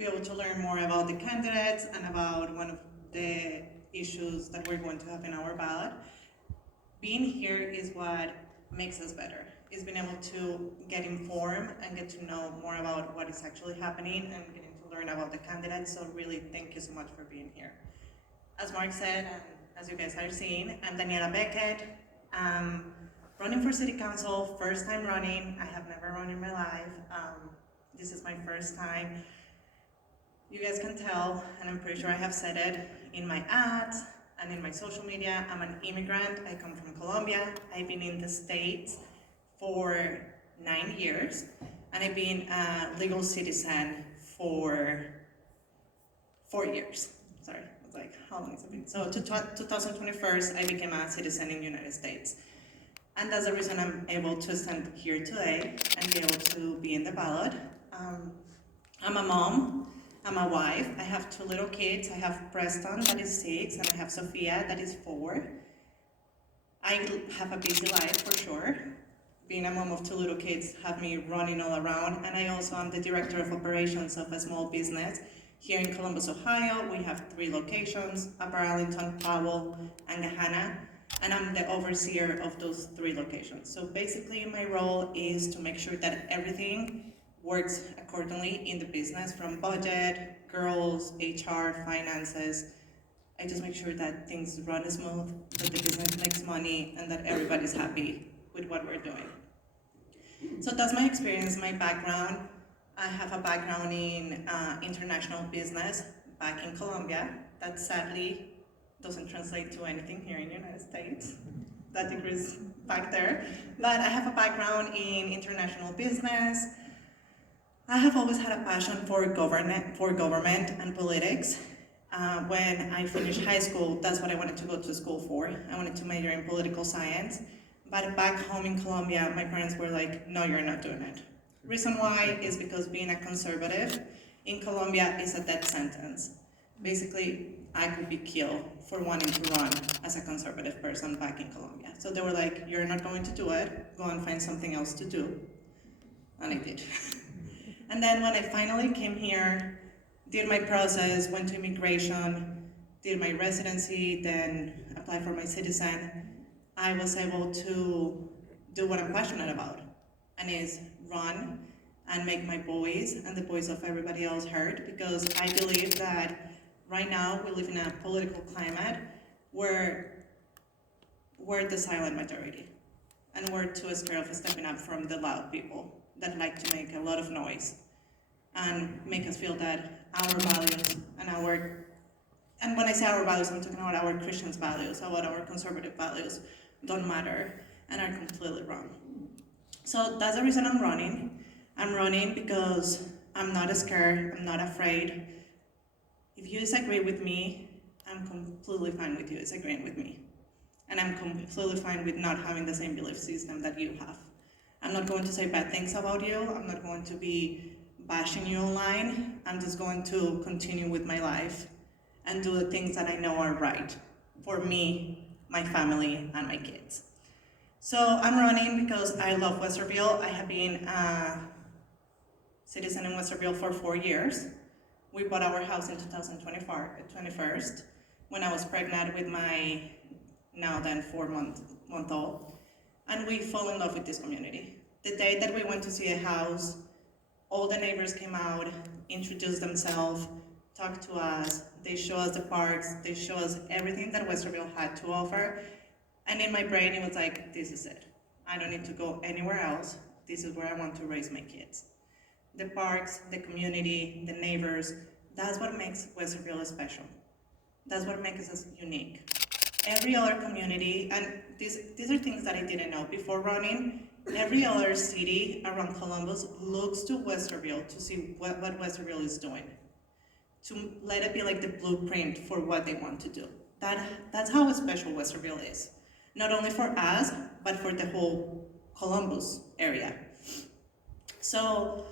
be able to learn more about the candidates and about one of the issues that we're going to have in our ballot. Being here is what makes us better, is being able to get informed and get to know more about what is actually happening and getting to learn about the candidates. So really, thank you so much for being here. As Mark said, and as you guys are seeing, I'm Daniela Beckett. I'm running for city council, first time running. I have never run in my life. This is my first time. You guys can tell, and I'm pretty sure I have said it in my ads and in my social media, I'm an immigrant. I come from Colombia. I've been in the States for 9 years, and I've been a legal citizen for 4 years. Sorry, I was like, how long has it been? So 2021, I became a citizen in the United States. And that's the reason I'm able to stand here today and be able to be in the ballot. I'm a mom, I'm a wife, I have 2 little kids. I have Preston, that is 6, and I have Sophia, that is 4. I have a busy life for sure. Being a mom of 2 little kids have me running all around, and I also am the director of operations of a small business here in Columbus, Ohio. We have 3 locations, Upper Arlington, Powell, and Gahanna, and I'm the overseer of those 3 locations. So basically my role is to make sure that everything works accordingly in the business, from budget, girls, HR, finances. I just make sure that things run smooth, that the business makes money, and that everybody's happy with what we're doing. So that's my experience, my background. I have a background in international business back in Colombia. That sadly doesn't translate to anything here in the United States. That degree is back there. But I have a background in international business. I have always had a passion for government and politics. When I finished high school, that's what I wanted to go to school for. I wanted to major in political science. But back home in Colombia, my parents were like, no, you're not doing it. Reason why is because being a conservative in Colombia is a death sentence. Basically, I could be killed for wanting to run as a conservative person back in Colombia. So they were like, you're not going to do it, go and find something else to do. And I did. And then when I finally came here, did my process, went to immigration, did my residency, then applied for my citizen, I was able to do what I'm passionate about, and is run and make my voice and the voice of everybody else heard, because I believe that right now we live in a political climate where we're the silent majority, and we're too scared of stepping up from the loud people that like to make a lot of noise and make us feel that our values and when I say our values, I'm talking about our Christian values, about our conservative values, don't matter and are completely wrong. So that's the reason I'm running. I'm running because I'm not scared, I'm not afraid. If you disagree with me, I'm completely fine with you disagreeing with me. And I'm completely fine with not having the same belief system that you have. I'm not going to say bad things about you. I'm not going to be bashing you online. I'm just going to continue with my life and do the things that I know are right for me, my family, and my kids. So I'm running because I love Westerville. I have been a citizen in Westerville for 4 years. We bought our house in 2021 when I was pregnant with my now then 4-month-old. And we fell in love with this community. The day that we went to see a house, all the neighbors came out, introduced themselves, talked to us, they show us the parks, they show us everything that Westerville had to offer. And in my brain, it was like, this is it. I don't need to go anywhere else. This is where I want to raise my kids. The parks, the community, the neighbors, that's what makes Westerville special. That's what makes us unique. Every other community, and these are things that I didn't know before running, every other city around Columbus looks to Westerville to see what Westerville is doing, to let it be like the blueprint for what they want to do. That's how special Westerville is. Not only for us, but for the whole Columbus area. So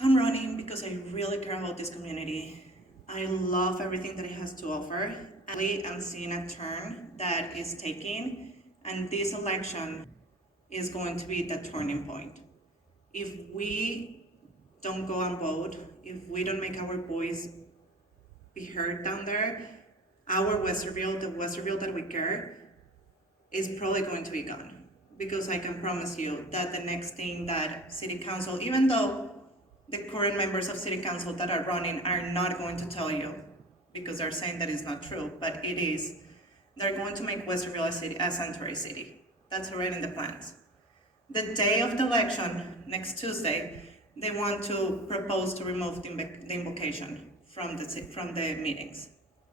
I'm running because I really care about this community. I love everything that it has to offer. I'm seeing a turn that is taking, and this election is going to be the turning point. If we don't go and vote, if we don't make our voice be heard down there, our Westerville, the Westerville that we care, is probably going to be gone. Because I can promise you that the next thing that City Council, even though the current members of City Council that are running are not going to tell you, because they're saying that it's not true, but it is, they're going to make Westerville a sanctuary city. That's already in the plans. The day of the election, next Tuesday, they want to propose to remove the invocation from the meetings.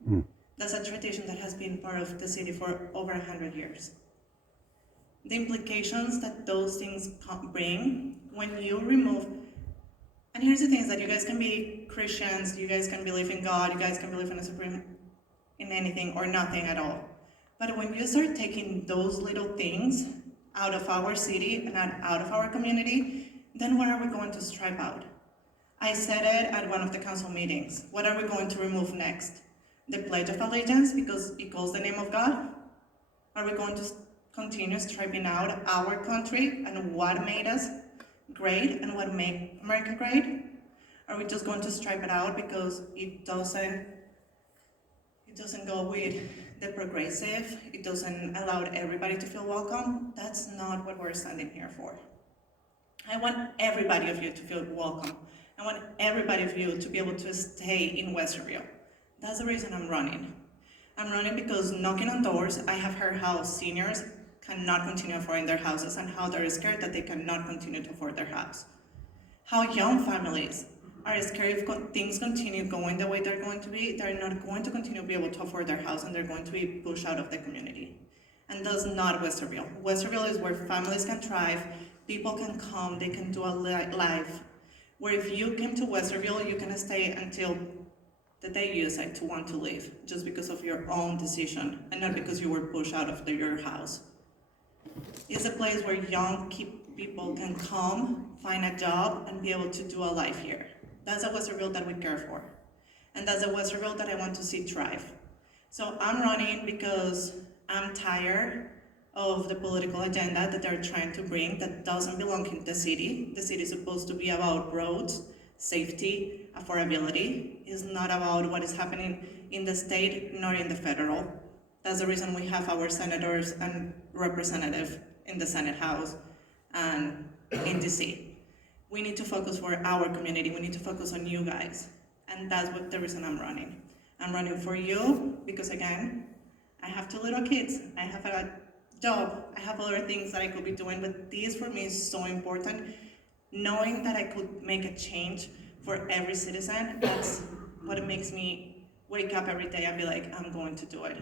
Mm. That's a tradition that has been part of the city for over 100 years. The implications that those things bring when you remove, and here's the thing, is that you guys can be Christians, you guys can believe in God, you guys can believe in a supreme, in anything or nothing at all. But when you start taking those little things out of our city and out of our community, then what are we going to stripe out? I said it at one of the council meetings. What are we going to remove next? The Pledge of Allegiance, because it calls the name of God? Are we going to continue striping out our country and what made us great and what made America great? Are we just going to stripe it out because it doesn't go with the progressive, it doesn't allow everybody to feel welcome? That's not what we're standing here for. I want everybody of you to feel welcome. I want everybody of you to be able to stay in Westerville. That's the reason I'm running. I'm running because knocking on doors, I have heard how seniors cannot continue affording their houses and how they're scared that they cannot continue to afford their house. How young families are scared if things continue going the way they're going to be, they're not going to continue to be able to afford their house and they're going to be pushed out of the community. And that's not Westerville. Westerville is where families can thrive, people can come, they can do a life. Where if you came to Westerville, you can stay until the day you decide to want to leave, just because of your own decision and not because you were pushed out of your house. It's a place where young people can come, find a job, and be able to do a life here. That's a Westerville that we care for. And that's a Westerville that I want to see thrive. So I'm running because I'm tired of the political agenda that they're trying to bring that doesn't belong in the city. The city is supposed to be about roads, safety, affordability. It's not about what is happening in the state nor in the federal. That's the reason we have our senators and representatives in the Senate House and in DC. We need to focus for our community. We need to focus on you guys. And that's the reason I'm running. I'm running for you because, again, I have 2 little kids. I have a job. I have other things that I could be doing, but this for me is so important. Knowing that I could make a change for every citizen, that's what makes me wake up every day and be like, I'm going to do it.